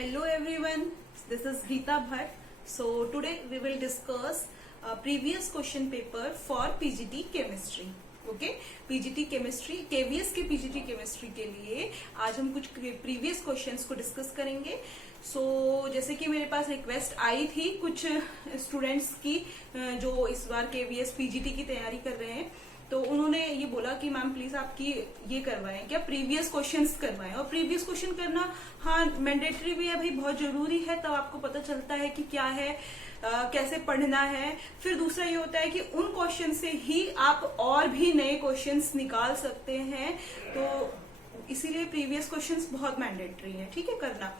Hello everyone, this is Geeta Bhatt. So today we will discuss previous question paper for PGT chemistry. Okay PGT chemistry KVS के PGT chemistry के लिए आज हम कुछ previous questions को discuss करेंगे. जैसे कि मेरे पास रिक्वेस्ट आई थी कुछ स्टूडेंट्स की जो इस बार केवीएस पीजीटी की तैयारी कर रहे हैं, तो उन्होंने ये बोला कि मैम प्लीज आपकी ये करवाएं, क्या प्रीवियस क्वेश्चंस करवाएं. और प्रीवियस क्वेश्चन करना हाँ मैंडेटरी भी है भाई, बहुत जरूरी है, तब आपको पता चलता है कि क्या है, कैसे पढ़ना है. फिर दूसरा ये होता है कि उन क्वेश्चन से ही आप और भी नए क्वेश्चंस निकाल सकते हैं, तो इसीलिए प्रीवियस क्वेश्चंस बहुत मैंडेटरी है, ठीक है, करना.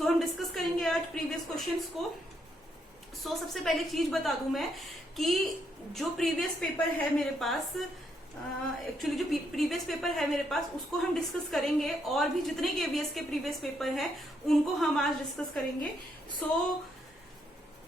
हम डिस्कस करेंगे आज प्रीवियस क्वेश्चंस को. सबसे पहले चीज बता दूं मैं कि जो प्रीवियस पेपर है मेरे पास, एक्चुअली जो प्रीवियस पेपर है मेरे पास उसको हम डिस्कस करेंगे, और भी जितने केवीएस के प्रीवियस पेपर हैं उनको हम आज डिस्कस करेंगे.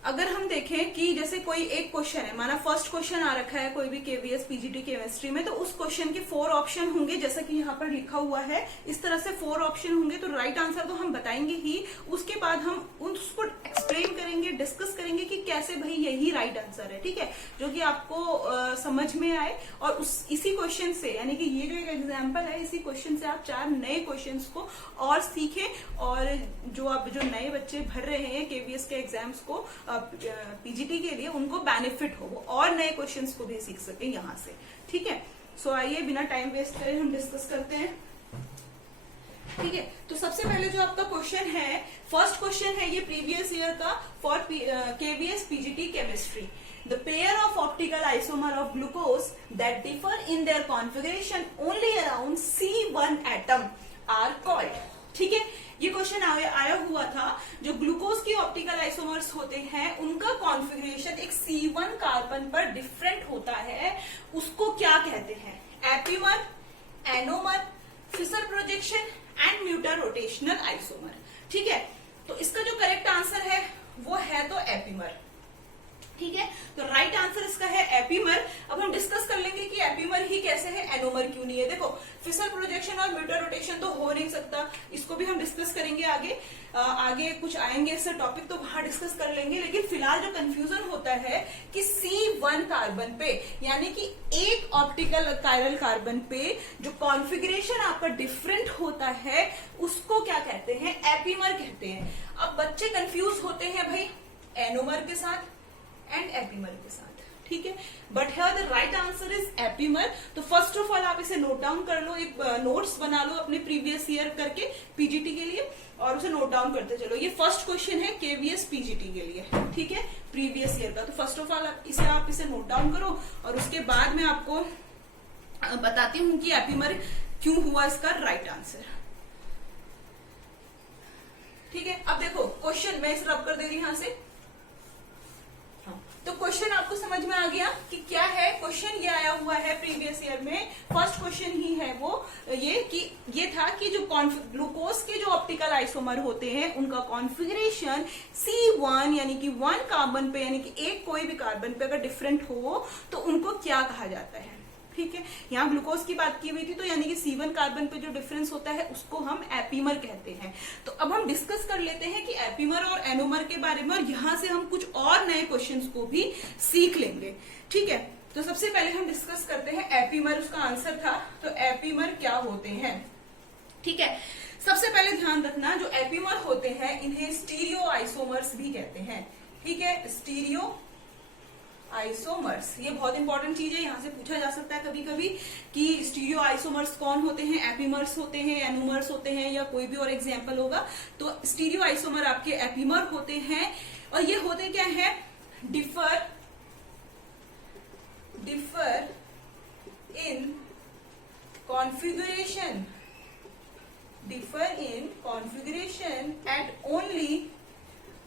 अगर हम देखें कि जैसे कोई एक क्वेश्चन है, माना फर्स्ट क्वेश्चन आ रखा है कोई भी केवीएस पीजीटी केमिस्ट्री में, तो उस क्वेश्चन के 4 ऑप्शन होंगे, जैसा कि यहाँ पर लिखा हुआ है. इस तरह से 4 ऑप्शन होंगे, तो राइट आंसर तो हम बताएंगे ही. उसके बाद हम उसको एक्सप्लेन करेंगे, डिस्कस करेंगे कि कैसे भाई यही राइट आंसर है, ठीक है, जो कि आपको समझ में आए. और इसी क्वेश्चन से, यानी कि ये जो एक एग्जाम्पल है, इसी क्वेश्चन से आप 4 नए क्वेश्चन को और सीखें, और जो नए बच्चे भर रहे हैं केवीएस के एग्जाम्स को पीजीटी के लिए, उनको बेनिफिट हो, वो और नए क्वेश्चंस को भी सीख सके यहाँ से, ठीक है. आइए बिना टाइम वेस्ट करे हम डिस्कस करते हैं, ठीक है. तो सबसे पहले जो आपका क्वेश्चन है, फर्स्ट क्वेश्चन है ये प्रीवियस ईयर का for KVS PGT chemistry. The pair of optical isomer of glucose that differ in their configuration only around C1 atom are called. ठीक है, ये क्वेश्चन आया हुआ था. जो ग्लूकोज की ऑप्टिकल आइसोमर्स होते हैं उनका कॉन्फ़िगरेशन एक C1 कार्बन पर डिफरेंट होता है, उसको क्या कहते हैं? Epimer, anomer, Fischer projection and mutarotational isomer. ठीक है, तो इसका जो करेक्ट आंसर है वो है तो एपीमर, ठीक है. तो राइट आंसर इसका है एपीमर. अब हम डिस्कस कर लेंगे कि एपीमर ही कैसे है, एनोमर क्यों नहीं है. देखो, फिशर प्रोजेक्शन और म्यूटर रोटेशन तो हो नहीं सकता, इसको भी हम डिस्कस करेंगे आगे. आगे कुछ आएंगे इससे टॉपिक, तो वहां डिस्कस कर लेंगे. लेकिन फिलहाल जो कंफ्यूजन होता है कि C1 कार्बन पे, यानी कि एक ऑप्टिकल कायरल कार्बन पे जो कॉन्फ़िगरेशन आपका डिफरेंट होता है, उसको क्या कहते हैं? एपीमर कहते हैं. अब बच्चे कंफ्यूज होते हैं भाई एनोमर के साथ एंड एपीमर के साथ, ठीक है. But here the right answer is epimer. तो फर्स्ट ऑफ ऑल आप इसे नोट डाउन कर लो, एक नोट्स बना लो अपने प्रीवियस ईयर करके पीजीटी के लिए, और उसे नोट डाउन करते चलो. ये फर्स्ट क्वेश्चन है केवीएस पीजीटी के लिए, ठीक है, प्रीवियस ईयर का. तो फर्स्ट ऑफ ऑल आप इसे नोट डाउन करो, और उसके बाद मैं आपको बताती हूँ कि एपीमर क्यों हुआ इसका राइट आंसर, ठीक है. अब देखो क्वेश्चन मैं इसे रब कर दे रही हूं यहां से. तो क्वेश्चन आपको समझ में आ गया कि क्या है. क्वेश्चन ये आया हुआ है प्रीवियस ईयर में, फर्स्ट क्वेश्चन ही है वो, ये था कि जो ग्लूकोज के जो ऑप्टिकल आइसोमर होते हैं उनका कॉन्फ़िगरेशन C1 यानी कि 1 कार्बन पे, यानी कि एक कोई भी कार्बन पे अगर डिफरेंट हो तो उनको क्या कहा जाता है, ठीक है. यहाँ ग्लूकोज की बात की हुई थी, तो यानी कि C1 कार्बन पे जो डिफरेंस होता है उसको हम एपीमर कहते हैं. तो अब हम डिस्कस कर लेते हैं कि एपीमर और एनोमर के बारे में, और यहाँ से हम कुछ और नए क्वेश्चंस को भी सीख लेंगे, ठीक है. तो सबसे पहले हम डिस्कस करते हैं एपीमर, उसका आंसर था. तो एपीमर क्या होते हैं, ठीक है. सबसे पहले ध्यान रखना, जो एपीमर होते हैं इन्हें स्टीरियो आइसोमर्स भी कहते हैं, ठीक है. स्टीरियो आइसोमर्स, ये बहुत इंपॉर्टेंट चीज है, यहां से पूछा जा सकता है कभी कभी कि स्टीरियो आइसोमर्स कौन होते हैं, एपीमर्स होते हैं, एनोमर्स होते हैं, या कोई भी और एग्जांपल होगा. तो स्टीरियो आइसोमर आपके एपीमर होते हैं, और ये होते क्या है? Differ in configuration at only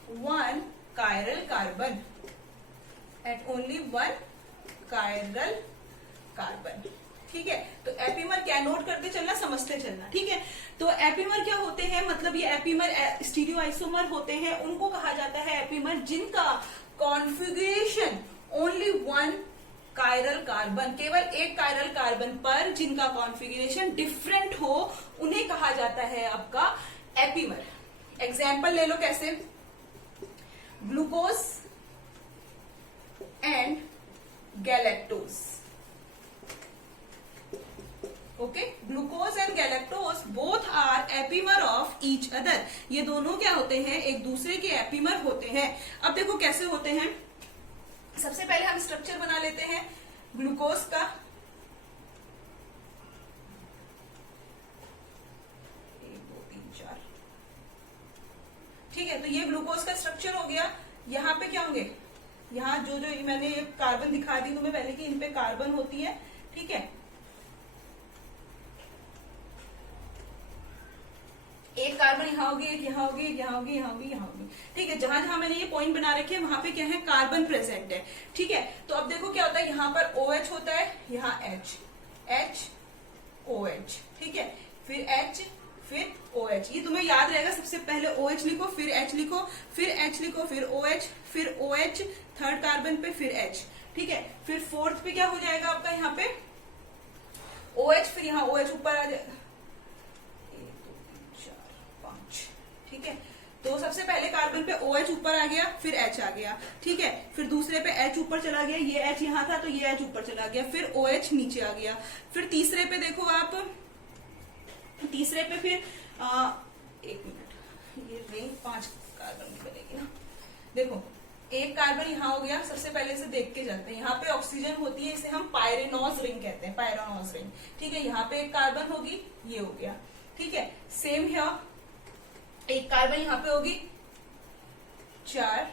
one chiral carbon, at only 1 chiral carbon, ठीक है. तो एपीमर क्या, नोट करते चलना, समझते चलना, ठीक है. तो एपीमर क्या होते हैं, मतलब ये एपीमर स्टीरियो आइसोमर होते हैं, उनको कहा जाता है एपीमर जिनका कॉन्फ़िगरेशन ओनली 1 कायरल कार्बन, केवल एक कायरल कार्बन पर जिनका कॉन्फ़िगरेशन डिफरेंट हो, उन्हें कहा जाता है आपका एपीमर. एग्जाम्पल ले लो कैसे, glucose and galactose. Okay, glucose and galactose both are epimer of each other. ये दोनों क्या होते हैं, एक दूसरे के एपीमर होते हैं। अब देखो कैसे होते हैं। सबसे पहले हम स्ट्रक्चर बना लेते हैं ग्लूकोज का। 1 2 3 4, ठीक है। तो ये ग्लूकोज का स्ट्रक्चर हो गया। यहाँ पे क्या होंगे, यहाँ जो जो मैंने ये कार्बन दिखा दी तुम्हें पहले कि इन पे कार्बन होती है, ठीक है। एक कार्बन यहाँ होगी, एक यहाँ होगी, एक यहाँ होगी, यहाँ होगी, यहाँ होगी, ठीक है। जहां जहां मैंने ये पॉइंट बना रखे हैं वहां पे क्या है, कार्बन प्रेजेंट है, ठीक है। तो अब देखो क्या होता है, यहाँ पर OH होता है, यहाँ H OH, ठीक है। फिर H फिर OH, ये तुम्हें याद रहेगा। सबसे पहले OH लिखो, फिर H लिखो, फिर H लिखो, फिर OH, फिर OH, थर्ड कार्बन पे फिर H, ठीक है। फिर फोर्थ पे क्या हो जाएगा आपका, यहाँ पे OH, फिर यहाँ OH ऊपर आ जाएगा, 1 2 3 4 5, ठीक है। तो सबसे पहले कार्बन पे OH ऊपर आ गया, फिर H आ गया, ठीक है। फिर दूसरे पे H ऊपर चला गया, ये H यहाँ था तो ये H ऊपर चला गया, फिर OH नीचे आ गया। फिर तीसरे पे देखो आप, तीसरे पे फिर 1 मिनट, ये रिंग 5 कार्बन की बनेगी ना। देखो एक कार्बन यहाँ हो गया, सबसे पहले से देख के जाते हैं। यहाँ पे ऑक्सीजन होती है, इसे हम पायरेनोज रिंग कहते हैं, पायरेनोज रिंग, ठीक है। यहाँ पे एक कार्बन होगी, ये हो गया, ठीक है। सेम है, एक कार्बन यहाँ पे होगी 4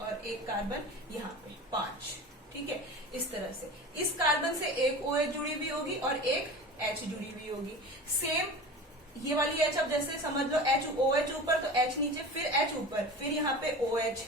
और एक कार्बन यहाँ पे 5, ठीक है। इस तरह से इस कार्बन से एक OH जुड़ी हुई होगी और एक H जुड़ी हुई होगी। सेम ये वाली H, अब जैसे समझ लो OH ऊपर तो H नीचे, फिर H ऊपर, फिर यहाँ पे OH।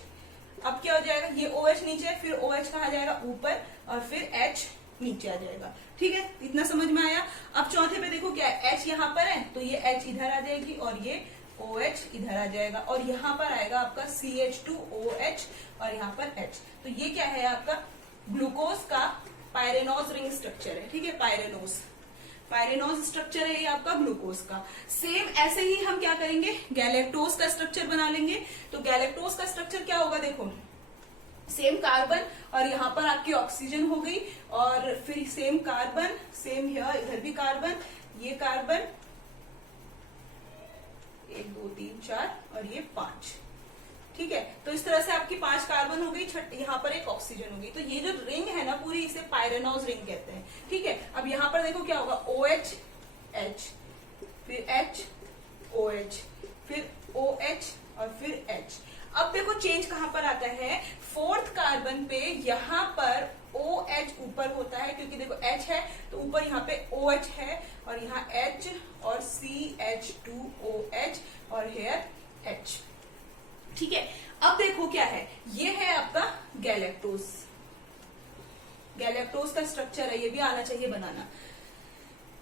अब क्या हो जाएगा, ये OH नीचे, फिर OH कहाँ जाएगा, ऊपर, और फिर H नीचे आ जाएगा, ठीक है। इतना समझ में आया। अब चौथे पे देखो क्या है, H यहाँ पर है तो ये H इधर आ जाएगी और ये OH इधर आ जाएगा, और यहाँ पर आएगा आपका CH2OH और यहाँ पर H। तो ये क्या है, आपका ग्लूकोज का पायरेनोज रिंग स्ट्रक्चर है, ठीक है। पायरेनोज स्ट्रक्चर है ये आपका ग्लूकोज का। सेम ऐसे ही हम क्या करेंगे, गैलेक्टोज का स्ट्रक्चर बना लेंगे। तो गैलेक्टोज का स्ट्रक्चर क्या होगा, देखो सेम कार्बन और यहाँ पर आपकी ऑक्सीजन हो गई, और फिर सेम कार्बन, सेम इधर भी कार्बन, ये कार्बन 1 2 3 4 और ये 5, ठीक है। तो इस तरह से आपकी 5 कार्बन हो गई, यहाँ पर एक ऑक्सीजन हो गई। तो ये जो रिंग है ना पूरी, इसे पायरेनोज रिंग कहते हैं, ठीक है। अब यहाँ पर देखो क्या होगा, OH H, फिर H OH, फिर OH और फिर H। अब देखो चेंज कहां पर आता है, फोर्थ कार्बन पे यहाँ पर OH ऊपर होता है, क्योंकि देखो H है तो ऊपर यहाँ पे OH है, और यहाँ H और CH2OH और हेयर H, ठीक है। अब देखो क्या है, ये है आपका गैलेक्टोज। गैलेक्टोज का स्ट्रक्चर है, ये भी आना चाहिए बनाना।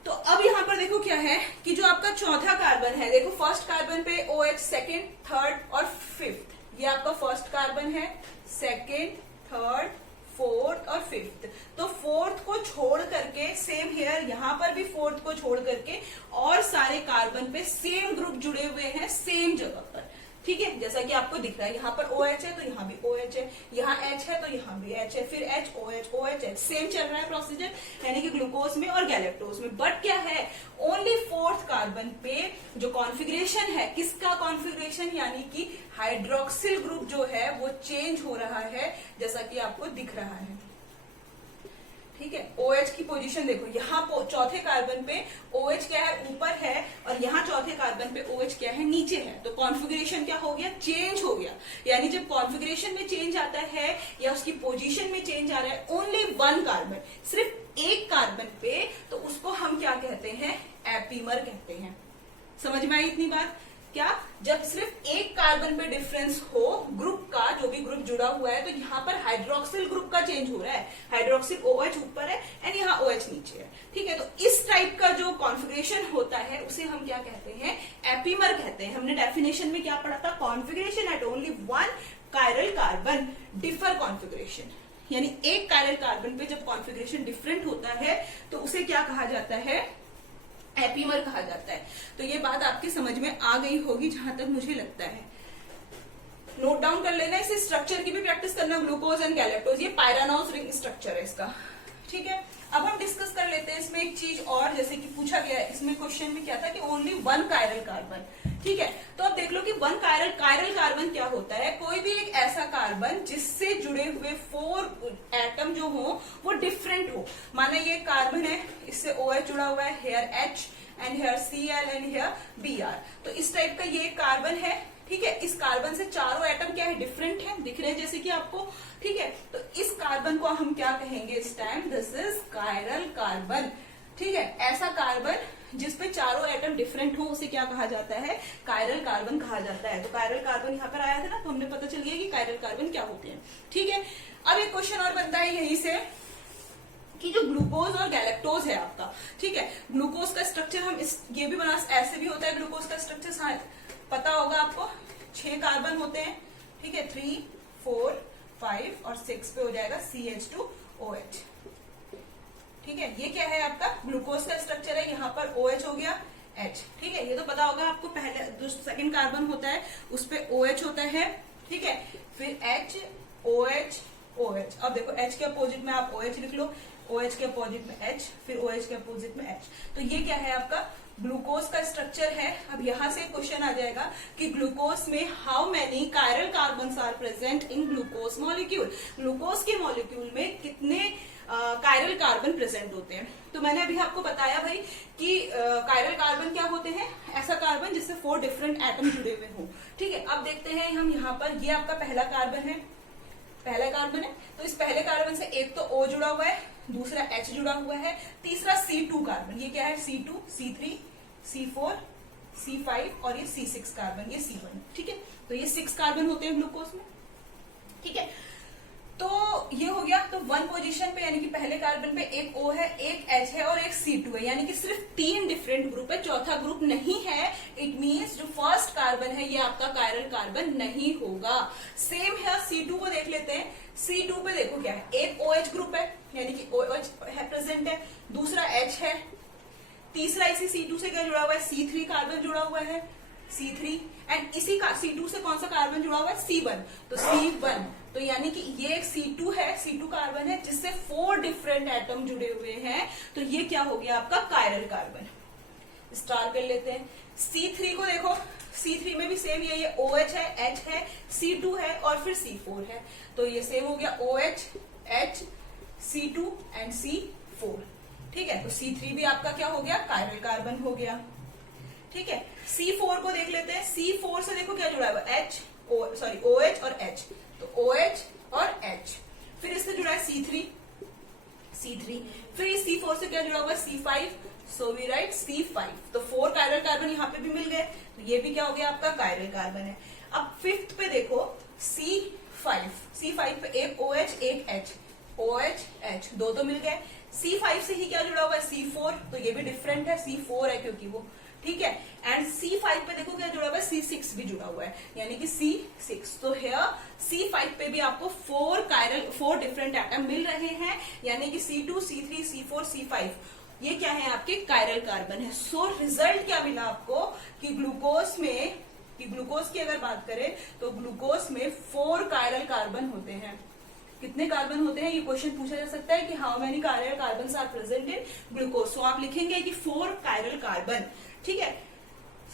तो अब यहाँ पर देखो क्या है कि जो आपका चौथा कार्बन है, देखो फर्स्ट कार्बन पे OH, सेकेंड, थर्ड और फिफ्थ, ये आपका फर्स्ट कार्बन है, सेकेंड, थर्ड, फोर्थ और फिफ्थ। तो फोर्थ को छोड़ करके, सेम हेयर यहाँ पर भी फोर्थ को छोड़ करके और सारे कार्बन पे सेम ग्रुप जुड़े हुए हैं सेम जगह पर, ठीक है। जैसा कि आपको दिख रहा है, यहाँ पर OH है तो यहाँ भी OH है, यहाँ H है तो यहाँ भी H है, फिर H OH OH H, same चल रहा है प्रोसीजर, यानी कि ग्लूकोज में और गैलेक्टोज में। बट क्या है, ओनली फोर्थ कार्बन पे जो कॉन्फ़िगरेशन है, किसका कॉन्फ़िगरेशन, यानी कि हाइड्रोक्सिल ग्रुप जो है वो चेंज हो रहा है, जैसा कि आपको दिख रहा है, ठीक है। OH की पोजीशन देखो, यहाँ चौथे कार्बन पे OH क्या है, ऊपर है, और यहाँ चौथे कार्बन पे OH क्या है, नीचे है। तो कॉन्फ़िगरेशन क्या हो गया, चेंज हो गया। यानी जब कॉन्फ़िगरेशन में चेंज आता है या उसकी पोजीशन में चेंज आ रहा है, ओनली 1 कार्बन, सिर्फ एक कार्बन पे, तो उसको हम क्या कहते हैं, एपीमर कहते हैं। समझ में आई इतनी बात? क्या, जब सिर्फ एक कार्बन पे डिफरेंस हो ग्रुप का, जो भी ग्रुप जुड़ा हुआ है, तो यहाँ पर हाइड्रोक्सिल ग्रुप का चेंज हो रहा है, हाइड्रोक्सिल OH ऊपर है एंड यहाँ OH नीचे है, ठीक है। तो इस टाइप का जो कॉन्फ़िगरेशन होता है उसे हम क्या कहते हैं, एपीमर कहते हैं। हमने डेफिनेशन में क्या पढ़ा था, configuration at only 1 chiral carbon differ configuration, यानी एक कायरल कार्बन पे जब कॉन्फ़िगरेशन डिफरेंट होता है तो उसे क्या कहा जाता है, एपीमर कहा जाता है। तो ये बात आपकी समझ में आ गई होगी जहां तक मुझे लगता है। नोट डाउन कर लेना, इसे स्ट्रक्चर की भी प्रैक्टिस करना, ग्लूकोज एंड गैलेक्टोज, ये पायरानोज रिंग स्ट्रक्चर है इसका, ठीक है। अब हम डिस्कस कर लेते हैं इसमें एक चीज और, जैसे कि पूछा गया है इसमें क्वेश्चन में क्या था कि ओनली वन कायरल कार्बन, ठीक है। तो अब देख लो कि वन कायरल कार्बन क्या होता है, कोई भी एक ऐसा कार्बन जिससे जुड़े हुए 4 एटम जो हो वो डिफरेंट हो। माना ये कार्बन है, इससे OH जुड़ा हुआ है, here H and here Cl and here Br, तो इस टाइप का ये कार्बन है, ठीक है। इस कार्बन से चारों एटम क्या है, डिफरेंट है, दिख रहे हैं जैसे कि आपको, ठीक है। तो इस कार्बन को हम क्या कहेंगे इस time, this is chiral carbon, ठीक है। ऐसा कार्बन जिसपे चारों एटम डिफरेंट हो उसे क्या कहा जाता है, कायरल कार्बन कहा जाता है। तो कायरल कार्बन यहाँ पर आया था ना, तो हमने पता चल गया कि कायरल कार्बन क्या होते हैं, ठीक है। अब एक क्वेश्चन और बनता है यहीं से कि जो ग्लूकोज और गैलेक्टोज है आपका, ठीक है। ग्लूकोज का स्ट्रक्चर हम ये भी बना, ऐसे भी होता है ग्लूकोज का स्ट्रक्चर, शायद पता होगा आपको, 6 कार्बन होते हैं, ठीक है, 3, 4, 5 और 6 पे हो जाएगा CH2OH, ठीक है। ये क्या है आपका ग्लूकोज का स्ट्रक्चर है, यहाँ पर OH हो गया H, ठीक है। ये तो पता होगा आपको, पहले जो सेकंड कार्बन होता है उस पे OH होता है, ठीक है, फिर H, OH, OH। अब देखो H के अपोजिट में आप OH लिख लो, OH के अपोजिट में H, फिर OH के अपोजिट में H। तो ये क्या है आपका ग्लूकोज का स्ट्रक्चर है। अब यहां से क्वेश्चन आ जाएगा कि ग्लूकोज में how many chiral carbons are present in glucose molecule, glucose के मॉलिक्यूल में कितने कायरल कार्बन प्रेजेंट होते हैं। तो मैंने अभी आपको बताया भाई कि कायरल कार्बन क्या होते हैं, ऐसा कार्बन जिससे 4 डिफरेंट एटम जुड़े हुए हों, ठीक है। अब देखते हैं हम यहाँ पर, ये आपका पहला कार्बन है, पहला कार्बन है, तो इस पहले कार्बन से एक तो O जुड़ा हुआ है, दूसरा H जुड़ा हुआ है, तीसरा C2 कार्बन, ये क्या है C2, C3, C4, C5 और ये C6 कार्बन, ये C1, ठीक है। तो ये 6 कार्बन होते हैं ग्लूकोज में, ठीक है। तो ये हो गया, तो 1 पोजीशन पे यानी कि पहले कार्बन पे एक O है, एक H है और एक C2 है, यानी कि सिर्फ 3 डिफरेंट ग्रुप है, चौथा ग्रुप नहीं है। इट मींस जो फर्स्ट कार्बन है ये आपका कायरल कार्बन नहीं होगा। सेम है, C2 को देख लेते हैं। C2 पे देखो क्या है, एक OH ग्रुप है यानी कि OH है प्रेजेंट है, दूसरा H है, तीसरा इसी C2 से क्या जुड़ा हुआ है, C3 कार्बन जुड़ा हुआ है, C3 एंड इसी का C2 से कौन सा कार्बन जुड़ा हुआ है, C1, तो C1, तो यानी कि ये एक C2 है, C2 कार्बन है जिससे 4 डिफरेंट एटम जुड़े हुए हैं, तो ये क्या हो गया आपका कायरल कार्बन। स्टार कर लेते हैं। C3 को देखो, C3 में भी सेम ये OH है, H है, C2 है और फिर C4 है, तो ये सेम हो गया OH, H, C2 and C4, ठीक है। तो C3 भी आपका क्या हो गया, कायरल कार्बन हो गया, ठीक है। C4 को देख लेते हैं। C4 से देखो क्या जुड़ा है, OH और H, तो OH और H, फिर इससे जुड़ा है C3, फिर इस C4 से क्या जुड़ा हुआ है, C5, so we write C5, तो 4 कायरल कार्बन यहाँ पे भी मिल गए, तो ये भी क्या हो गया आपका कायरल कार्बन है। अब 5th पे देखो C5 पे एक OH एक H, OH H, 2 तो मिल गए। C5 से ही क्या जुड़ा हुआ है, C4, तो ये भी डिफरेंट है, C4 है क्योंकि वो, ठीक है। एंड C5 पे देखो क्या जुड़ा हुआ है, C6 भी जुड़ा हुआ है, यानी कि C6, तो हेयर C5 पे भी आपको 4 डिफरेंट एटम मिल रहे हैं, यानी कि C2, C3, C4, C5, ये क्या है आपके कायरल कार्बन है। सो रिजल्ट क्या मिला आपको कि ग्लूकोज की अगर बात करें तो ग्लूकोज में 4 कायरल कार्बन होते हैं। कितने कार्बन होते हैं ये क्वेश्चन पूछा जा सकता है कि how many chiral carbon are present in glucose. So आप लिखेंगे कि 4 कायरल कार्बन, ठीक है।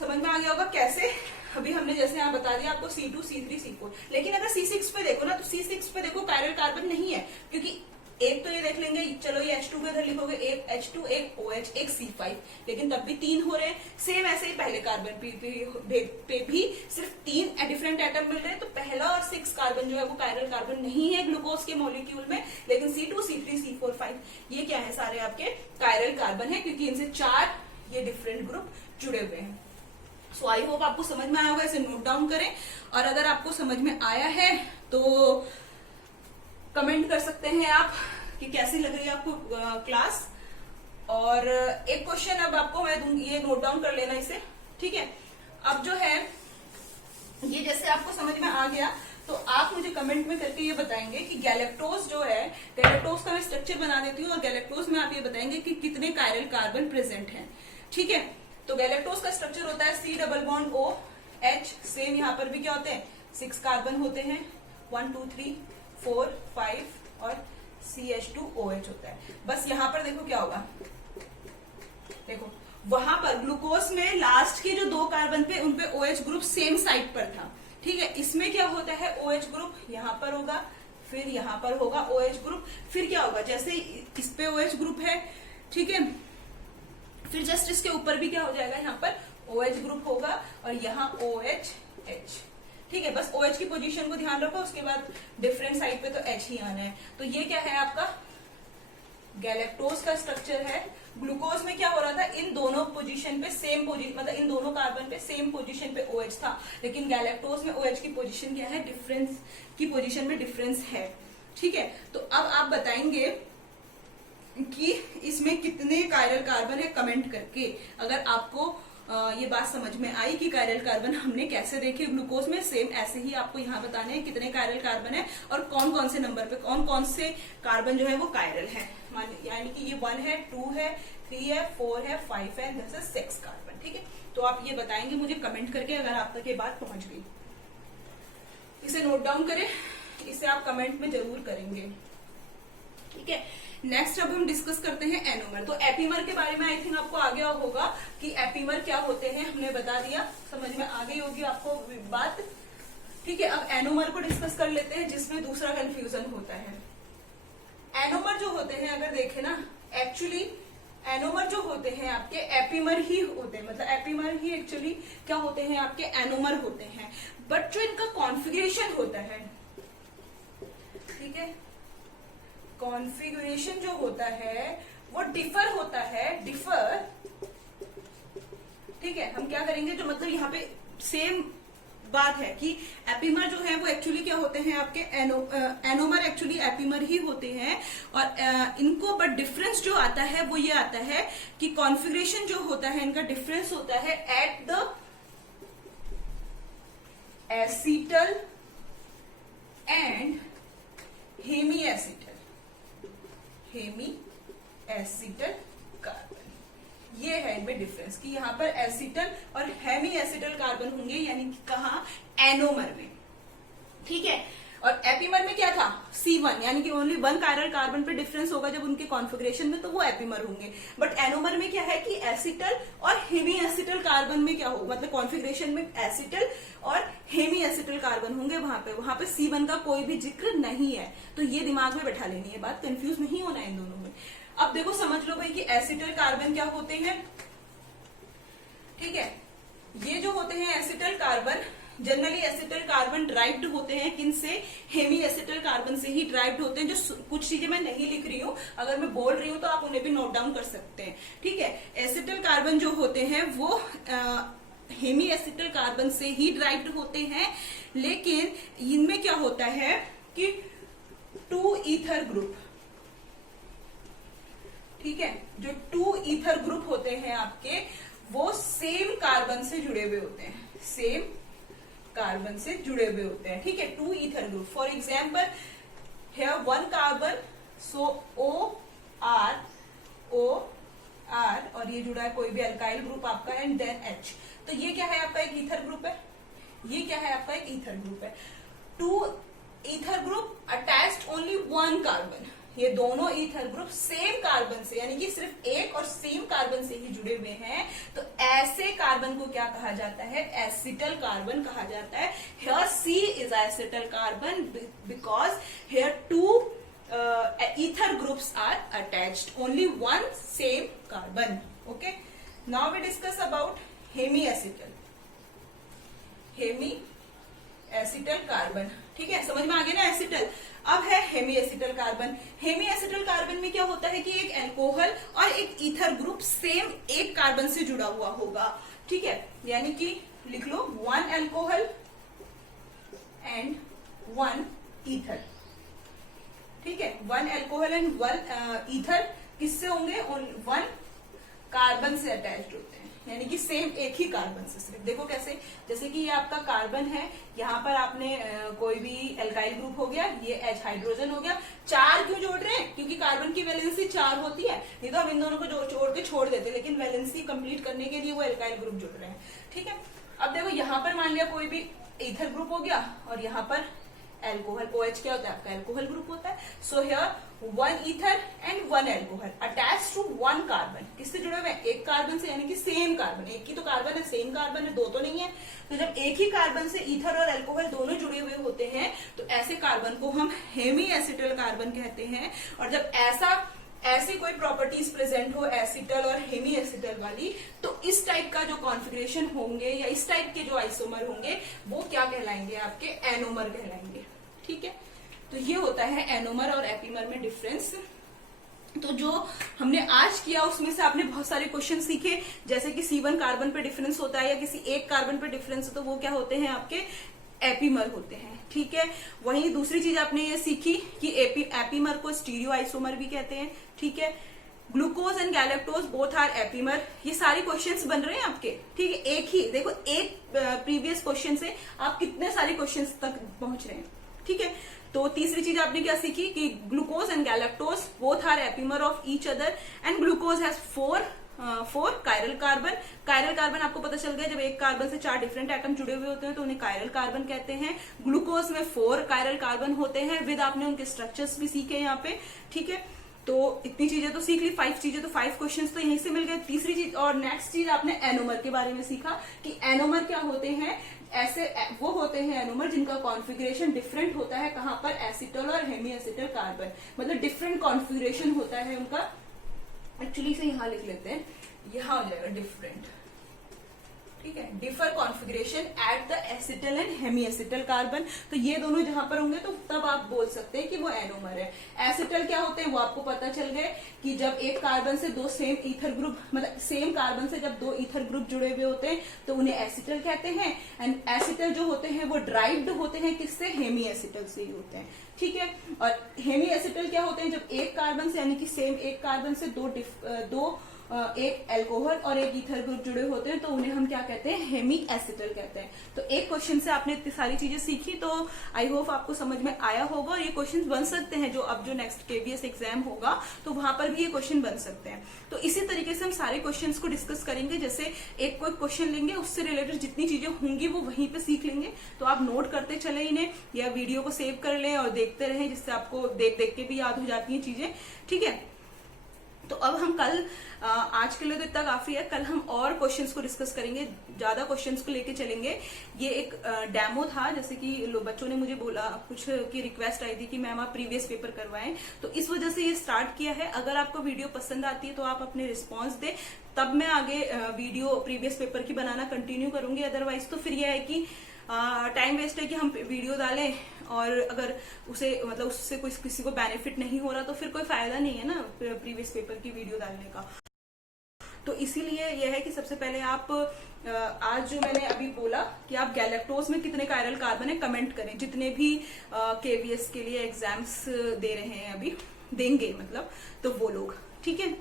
समझ में आ गया होगा कैसे, अभी हमने जैसे यहाँ बता दिया आपको C2, C3, C4, लेकिन अगर C6 पे देखो ना, तो C6 पे देखो कायरल कार्बन नहीं है, क्योंकि एक तो ये देख लेंगे, चलो ये H2 पे इधर लिखोगे, एक H2, एक OH, एक C5, लेकिन तब भी 3 हो रहे हैं। सेम ऐसे ही पहले कार्बन पे भी सिर्फ 3 डिफरेंट एटम मिल रहे हैं, तो पहला और 6 कार्बन जो है वो कायरल कार्बन नहीं है ग्लूकोज के मॉलिक्यूल में, लेकिन C2, C3, C4, 5 ये क्या है, सारे आपके कायरल कार्बन है, क्योंकि इनसे 4 ये डिफरेंट ग्रुप जुड़े हुए हैं। सो आई होप आपको समझ में आया होगा, इसे नोट डाउन करें, और अगर आपको समझ में आया है तो कमेंट कर सकते हैं आप कि कैसी लग रही है आपको क्लास। और एक क्वेश्चन अब आपको मैं दूंगी, ये नोट डाउन कर लेना इसे, ठीक है। अब जो है ये जैसे आपको समझ में आ गया, तो आप मुझे कमेंट में करके ये बताएंगे कि गैलेक्टोज जो है, गैलेक्टोज का मैं स्ट्रक्चर बना देती हूँ, और गैलेक्टोज में आप ये बताएंगे कि कितने कायरल कार्बन प्रेजेंट हैं, ठीक है, तो गैलेक्टोज का स्ट्रक्चर होता है C double bond O H। Same यहाँ पर भी क्या होते हैं, 6 कार्बन होते हैं, 1 2 3 4 5 और CH2OH होता है। बस यहाँ पर देखो क्या होगा, देखो वहां पर ग्लूकोज में लास्ट के जो 2 कार्बन पे उनपे OH ग्रुप सेम साइड पर था, ठीक है। इसमें क्या होता है, OH ग्रुप यहाँ पर होगा, फिर यहाँ पर होगा OH ग्रुप, फिर क्या होगा, जैसे इस पे OH ग्रुप है, ठीक है, फिर जस्ट इसके ऊपर भी क्या हो जाएगा, यहाँ पर OH ग्रुप होगा और यहाँ OH H, ठीक है। बस OH की पोजीशन को ध्यान रखो, उसके बाद डिफरेंट साइड पे तो H ही आना है। तो ये क्या है आपका गैलेक्टोज का स्ट्रक्चर है। ग्लूकोज में क्या हो रहा था, इन दोनों पोजीशन पे सेम पोजीशन, मतलब इन दोनों कार्बन पे सेम पोजीशन पे OH था, लेकिन गैलेक्टोज में OH की पोजीशन क्या है, डिफरेंस की पोजीशन में डिफरेंस है, ठीक है। तो अब आप बताएंगे कि इसमें कितने कायरल कार्बन है कमेंट करके। अगर आपको ये बात समझ में आई कि कायरल कार्बन हमने कैसे देखे ग्लूकोज में, सेम ऐसे ही आपको यहाँ बताने हैं कितने कायरल कार्बन है और कौन कौन से नंबर पे कौन कौन से कार्बन जो है वो कायरल है। यानी कि ये 1 है, 2 है, 3 है, 4 है, 5 है, जैसे 6 कार्बन, ठीक है। तो आप ये बताएंगे मुझे कमेंट करके अगर आप तक ये बात पहुंच गई। इसे नोट डाउन करें, इसे आप कमेंट में जरूर करेंगे, ठीक है। नेक्स्ट अब हम डिस्कस करते हैं एनोमर। तो एपीमर के बारे में आई थिंक आपको आ गया होगा कि एपीमर क्या होते हैं, हमने बता दिया, समझ में आ गई होगी आपको बात, ठीक है। अब एनोमर को डिस्कस कर लेते हैं, जिसमें दूसरा कंफ्यूजन होता है। एनोमर जो होते हैं अगर देखें ना, एक्चुअली एनोमर जो होते हैं आपके एपीमर ही होते हैं, मतलब एपीमर ही एक्चुअली क्या होते हैं, आपके एनोमर होते हैं। बट जो इनका कॉन्फ़िगरेशन होता है, ठीक है, कॉन्फ़िगरेशन जो होता है वो डिफर होता है, डिफर, ठीक है। हम क्या करेंगे, जो मतलब यहाँ पे सेम बात है कि एपीमर जो है वो एक्चुअली क्या होते हैं आपके एनोमर एक्चुअली एपीमर ही होते हैं। और इनको बट डिफरेंस जो आता है वो ये आता है कि कॉन्फ़िगरेशन जो होता है इनका डिफरेंस होता है at the acetal and Hemy acetal, Hemy acetal carbon. ये है इनमें डिफरेंस कि यहाँ पर एसिटल और हेमी एसिटल कार्बन होंगे, यानी कि कहाँ, एनोमर में, ठीक है। और एपीमर में क्या था, C1, यानी कि ओनली 1 कायरल कार्बन पे डिफरेंस होगा जब उनके कॉन्फ़िगरेशन में, तो वो एपीमर होंगे। बट एनोमर में क्या है कि एसिटल और हेमी एसिटल कार्बन में क्या होगा, मतलब कॉन्फ़िगरेशन में एसिटल और हेमी एसिटल कार्बन होंगे, वहां पे C1 का कोई भी जिक्र नहीं है। तो ये दिमाग में बैठा लेनी है बात, कंफ्यूज नहीं होना है इन दोनों में। अब देखो समझ लो भाई कि एसिटल कार्बन क्या होते हैं, ठीक है। ये जो होते हैं acetal carbon, generally acetal carbon derived होते हैं किनसे, हेमी एसिटल कार्बन से ही ड्राइव्ड होते हैं। जो कुछ चीजें मैं नहीं लिख रही हूँ, अगर मैं बोल रही हूँ तो आप उन्हें भी नोट डाउन कर सकते हैं, ठीक है। एसिटल कार्बन जो होते हैं वो हेमी एसिटल कार्बन से ही ड्राइव्ड होते हैं, लेकिन इनमें क्या होता है कि 2 ईथर ग्रुप, ठीक है, जो 2 ईथर ग्रुप होते हैं आपके, वो सेम कार्बन से जुड़े हुए होते हैं, सेम कार्बन से जुड़े हुए होते हैं, ठीक है। 2 ether group, for example here 1 carbon, so OR और ये जुड़ा है कोई भी अल्काइल ग्रुप आपका, एंड देन H। तो ये क्या है आपका, एक ईथर ग्रुप है, ये क्या है आपका, एक ईथर ग्रुप है। 2 ether group attached only 1 carbon, ये दोनों ईथर ग्रुप सेम कार्बन से, यानी कि सिर्फ एक और सेम कार्बन से ही जुड़े हुए हैं, तो ऐसे कार्बन को क्या कहा जाता है, एसिटल कार्बन कहा जाता है। Here C is acetal carbon because here 2 ether groups are attached, only 1 same carbon, okay. Now we discuss about hemiacetal, hemiacetal carbon, ठीक है, समझ में आ गया ना एसिटल। अब है हेमीएसिटल कार्बन। हेमीएसिटल कार्बन में क्या होता है कि एक अल्कोहल और एक ईथर ग्रुप सेम एक कार्बन से जुड़ा हुआ होगा, ठीक है, यानी कि लिख लो 1 अल्कोहल एंड 1 ईथर, ठीक है। 1 अल्कोहल एंड 1 ईथर किससे होंगे, 1 कार्बन से अटैच्ड होते हैं, यानी कि सेम एक ही कार्बन से। सिर्फ देखो कैसे, जैसे कि ये आपका कार्बन है, यहाँ पर आपने कोई भी एल्काइल ग्रुप हो गया, ये H हाइड्रोजन हो गया। 4 क्यों जोड़ रहे हैं? क्योंकि कार्बन की वैलेंसी 4 होती है, नहीं तो हम इन दोनों को जोड़ के छोड़ देते, लेकिन वैलेंसी कंप्लीट करने के लिए वो एल्काइल ग्रुप जोड़ रहे हैं। ठीक है, अब देखो यहाँ पर मान लिया कोई भी ईथर ग्रुप हो गया और यहाँ पर एल्कोहल, OH क्या होता है आपका? एल्कोहल ग्रुप होता है। So here 1 ether and 1 alcohol attach to 1 carbon. किससे जुड़े हुए हैं? एक कार्बन से, यानी कि सेम कार्बन। एक ही तो कार्बन है, सेम कार्बन है, दो तो नहीं है। तो जब एक ही कार्बन से ईथर और एल्कोहल दोनों जुड़े हुए होते हैं तो ऐसे कार्बन को हम हेमी एसिटल कार्बन कहते हैं। और जब ऐसी कोई प्रॉपर्टीज प्रेजेंट हो एसिटल और हेमी एसिटल वाली, तो इस टाइप का जो कॉन्फ़िगरेशन होंगे या इस टाइप के जो आइसोमर होंगे वो क्या कहलाएंगे? आपके एनोमर कहलाएंगे। ठीक है, तो ये होता है एनोमर और एपीमर में डिफरेंस। तो जो हमने आज किया उसमें से आपने बहुत सारे क्वेश्चन सीखे, जैसे कि C1 कार्बन पे डिफरेंस होता है या किसी एक कार्बन पे डिफरेंस, तो वो क्या होते हैं? आपके एपीमर होते हैं। ठीक है, वहीं दूसरी चीज आपने ये सीखी कि एपीमर को स्टीरियो आइसोमर भी कहते हैं। ठीक है, glucose and galactose both are epimer. ये सारे क्वेश्चंस बन रहे हैं आपके। ठीक है, एक ही देखो, एक प्रीवियस क्वेश्चन से आप कितने सारे क्वेश्चंस तक पहुंच रहे हैं। ठीक है, तो तीसरी चीज आपने क्या सीखी कि glucose and galactose both are epimer of each other and glucose has 4 chiral carbon. Chiral carbon आपको पता चल गया, जब एक कार्बन से 4 डिफरेंट एटम जुड़े हुए होते हैं तो उन्हें कायरल कार्बन कहते हैं। ग्लूकोज में 4 कायरल कार्बन होते हैं, विद आपने उनके स्ट्रक्चर्स भी सीखे यहाँ पे। ठीक है, तो इतनी चीजें तो सीख ली, 5 चीजें, तो 5 क्वेश्चंस तो यहीं से मिल गए। तीसरी चीज और नेक्स्ट चीज आपने एनोमर के बारे में सीखा कि एनोमर क्या होते हैं। ऐसे वो होते हैं एनोमर जिनका कॉन्फ़िगरेशन डिफरेंट होता है। कहां पर? एसिटल और हेमी एसिटल कार्बन, मतलब डिफरेंट कॉन्फ़िगरेशन होता है उनका। एक्चुअली से यहां लिख लेते हैं, यहां हो जाएगा डिफरेंट। ठीक है, differ configuration at the acetal and Hemy acetal carbon. तो ये दोनों जहां पर होंगे तो तब आप बोल सकते हैं कि वो एनोमर है। एसिटल क्या होते हैं वो आपको पता चल गए कि जब एक कार्बन से 2 सेम ईथर ग्रुप, मतलब सेम कार्बन से जब 2 ईथर ग्रुप जुड़े हुए होते हैं तो उन्हें एसिटल कहते हैं। एंड एसिटल जो होते हैं वो ड्राइव्ड होते हैं किससे? हेमी एसिटल से ही होते हैं। ठीक है, और हेमी एसिटल क्या होते हैं? जब एक कार्बन से, यानी कि सेम एक कार्बन से दो एक एल्कोहल और एक ईथर ग्रुप जुड़े होते हैं तो उन्हें हम क्या कहते हैं? हेमी एसिटल कहते हैं। तो एक क्वेश्चन से आपने इतनी सारी चीजें सीखी, तो आई होप आपको समझ में आया होगा। और ये क्वेश्चंस बन सकते हैं, जो अब जो नेक्स्ट केवीएस एग्जाम होगा तो वहां पर भी ये क्वेश्चन बन सकते हैं। तो इसी तरीके से हम सारे क्वेश्चंस को डिस्कस करेंगे। जैसे एक कोई क्वेश्चन लेंगे, उससे रिलेटेड जितनी चीजें होंगी वो वहीं पे सीख लेंगे। तो आप नोट करते चले इन्हें, या वीडियो को सेव कर लें और देखते रहें, जिससे आपको देख देख के भी याद हो जाती हैं चीजें। ठीक है, तो अब हम कल, आज के लिए तो इतना काफी है, कल हम और क्वेश्चंस को डिस्कस करेंगे, ज्यादा क्वेश्चंस को लेके चलेंगे। ये एक डेमो था, जैसे कि बच्चों ने मुझे बोला, कुछ की रिक्वेस्ट आई थी कि मैम आप प्रीवियस पेपर करवाएं, तो इस वजह से ये स्टार्ट किया है। अगर आपको वीडियो पसंद आती है तो आप अपने रिस्पॉन्स दें, तब मैं आगे वीडियो प्रीवियस पेपर की बनाना कंटिन्यू करूंगी। अदरवाइज तो फिर यह है कि टाइम वेस्ट है कि हम वीडियो डालें और अगर उसे, मतलब उससे कोई किसी को बेनिफिट नहीं हो रहा तो फिर कोई फायदा नहीं है ना प्रीवियस पेपर की वीडियो डालने का। तो इसीलिए यह है कि सबसे पहले आप आज जो मैंने अभी बोला कि आप गैलेक्टोज में कितने कायरल कार्बन है कमेंट करें, जितने भी केवीएस के लिए एग्जाम्स दे रहे हैं, अभी देंगे मतलब, तो वो लोग। ठीक है,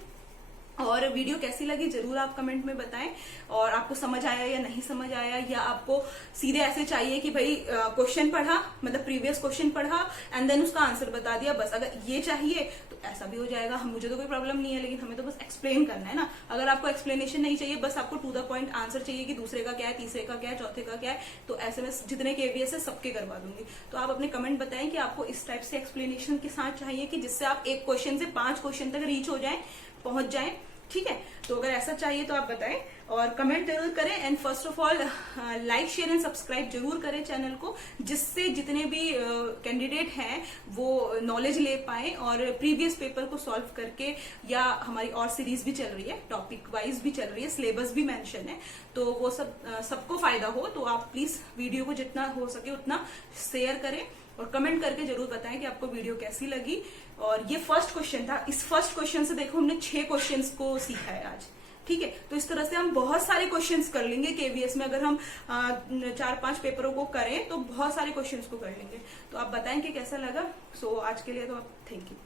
और वीडियो कैसी लगी जरूर आप कमेंट में बताएं। और आपको समझ आया या नहीं समझ आया, या आपको सीधे ऐसे चाहिए कि भाई क्वेश्चन पढ़ा, मतलब प्रीवियस क्वेश्चन पढ़ा एंड देन उसका आंसर बता दिया, बस। अगर ये चाहिए तो ऐसा भी हो जाएगा, मुझे तो कोई प्रॉब्लम नहीं है, लेकिन हमें तो बस एक्सप्लेन करना है ना। अगर आपको एक्सप्लेनेशन नहीं चाहिए, बस आपको टू द पॉइंट आंसर चाहिए कि दूसरे का क्या है, तीसरे का क्या है, चौथे का क्या है, तो ऐसे में जितने केवीएस है सबके करवा दूंगी। तो आप अपने कमेंट बताएं कि आपको इस टाइप से एक्सप्लेनेशन के साथ चाहिए कि जिससे आप एक क्वेश्चन से 5 क्वेश्चन तक रीच हो जाए, पहुंच जाए। ठीक है, तो अगर ऐसा चाहिए तो आप बताएं और कमेंट जरूर करें। And first of all like share and subscribe जरूर करें चैनल को, जिससे जितने भी कैंडिडेट हैं वो नॉलेज ले पाए और प्रीवियस पेपर को सॉल्व करके, या हमारी और सीरीज भी चल रही है, टॉपिक वाइज भी चल रही है, सिलेबस भी मेंशन है, तो वो सबको फायदा हो। तो आप प्लीज वीडियो को जितना हो सके उतना शेयर करें और कमेंट करके जरूर बताएं कि आपको वीडियो कैसी लगी। और ये फर्स्ट क्वेश्चन था, इस फर्स्ट क्वेश्चन से देखो हमने 6 क्वेश्चंस को सीखा है आज। ठीक है, तो इस तरह से हम बहुत सारे क्वेश्चंस कर लेंगे केवीएस में। अगर हम 4-5 पेपरों को करें तो बहुत सारे क्वेश्चंस को कर लेंगे। तो आप बताएं कि कैसा लगा। सो आज के लिए तो आप थैंक यू।